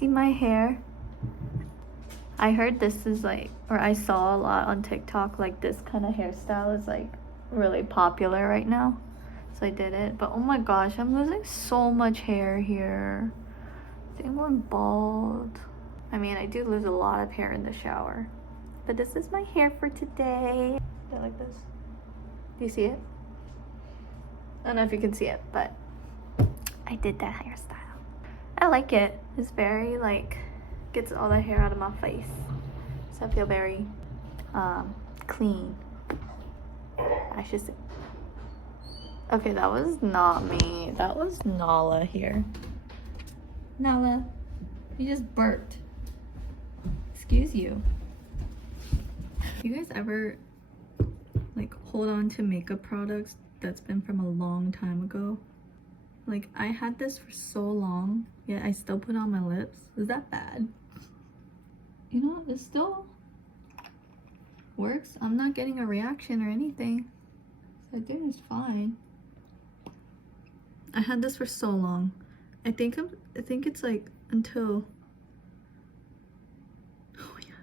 see my hair? I heard this is like, or I saw a lot on TikTok, like this kind of hairstyle is like really popular right now. So I did it, but oh my gosh, I'm losing so much hair here. I think I'm going bald. I mean, I do lose a lot of hair in the shower. But this is my hair for today. I like this. Do you see it? I don't know if you can see it, but I did that hairstyle. I like it. It's very like, gets all the hair out of my face. So I feel very clean, I should say. Okay, that was not me. That was Nala here. Nala, you just burped. Excuse you. You guys ever like hold on to makeup products that's been from a long time ago? Like, I had this for so long, yet I still put it on my lips. Is that bad? You know, it still works. I'm not getting a reaction or anything. So I think it's fine. I had this for so long. I think it's like until, oh yeah.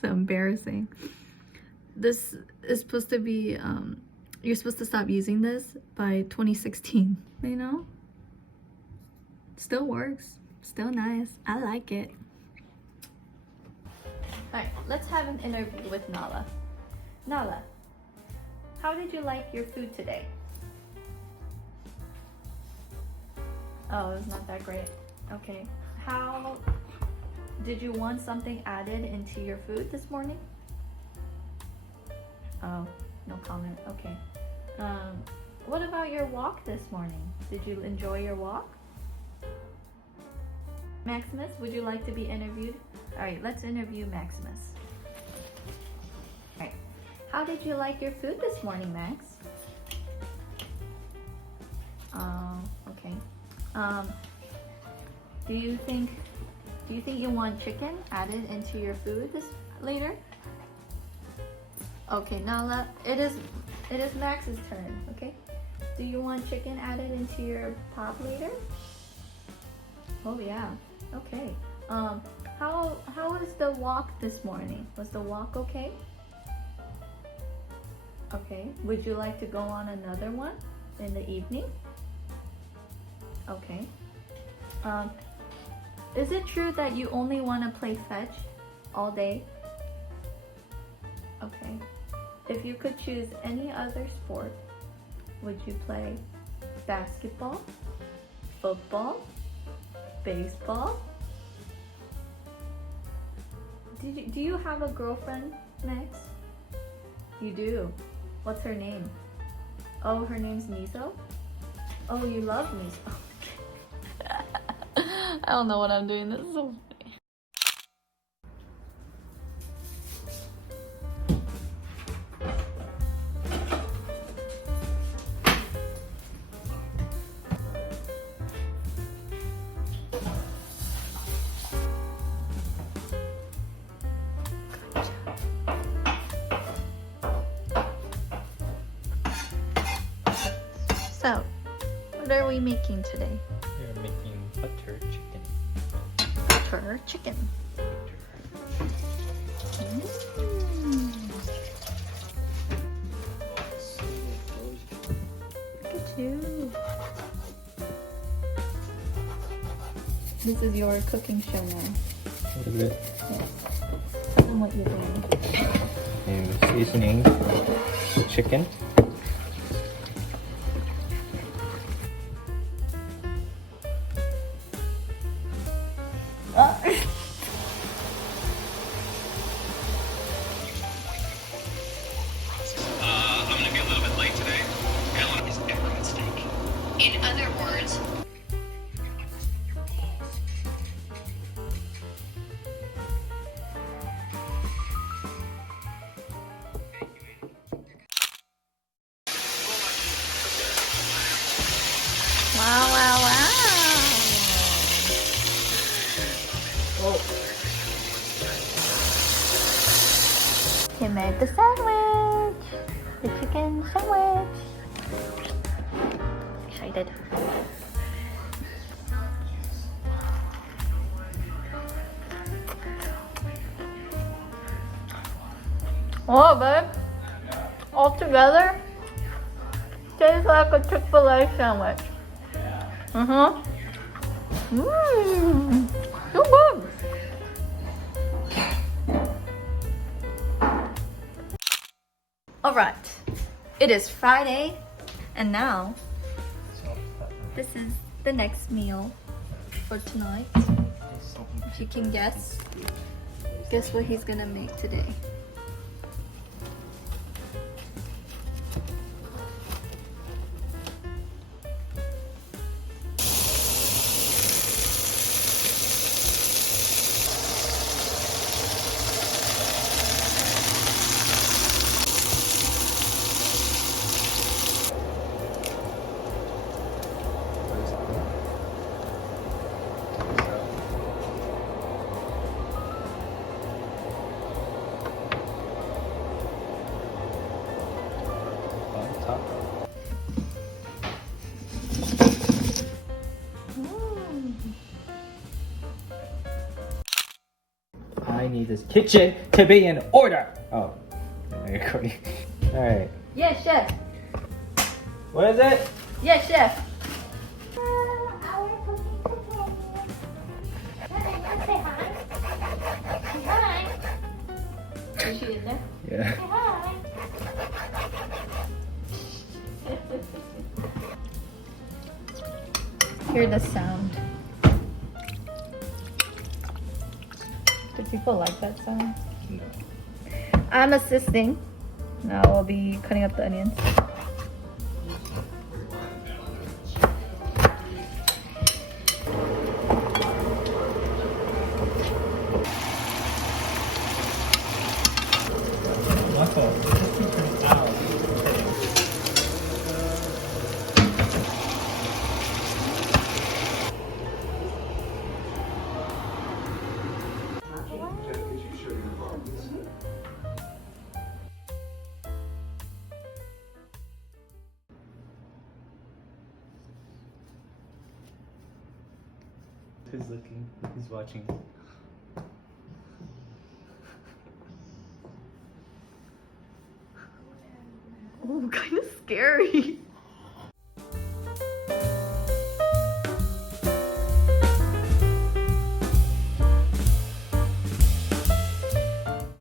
So embarrassing. This is supposed to be you're supposed to stop using this by 2016, you know? Still works, still nice. I like it. All right, let's have an interview with Nala. Nala, how did you like your food today? Oh, it's not that great. Okay. How did you want something added into your food this morning? Oh, no comment. Okay. What about your walk this morning? Did you enjoy your walk? Maximus, would you like to be interviewed? All right, let's interview Maximus. All right. How did you like your food this morning, Max? Okay. Do you think you want chicken added into your food later? Okay, Nala, it is Max's turn, okay? Do you want chicken added into your pot later? Oh yeah, okay. How was the walk this morning? Was the walk okay? Okay, would you like to go on another one in the evening? Okay. Is it true that you only want to play fetch all day? Okay. If you could choose any other sport, would you play basketball, football, baseball? Do you have a girlfriend, Max? You do. What's her name? Oh, her name's Miso? Oh, you love Miso. I don't know what I'm doing. This is so funny. So, what are we making today? We're making butter chicken. Butter chicken. Look at you. This is your cooking show now. A little bit. Yes. Tell them what you're doing. I'm seasoning the chicken. I'm gonna be a little bit late today. Ellen is ever a mistake. In other words, Wow, wow, wow. He made the sandwich. The chicken sandwich. Excited. Oh, babe. All together, tastes like a Chick-fil-A sandwich. Mmm. So good. Alright. It is Friday, and now this is the next meal for tonight. If you can guess what he's gonna make today. I need this kitchen to be in order. Oh, recording. All right. Yes, chef. What is it? Yes, chef. Is she in there? Yeah. Hear the sound. Do people like that sound? No. I'm assisting. Now I'll be cutting up the onions. Who's looking? Who's watching? Ooh, kind of scary.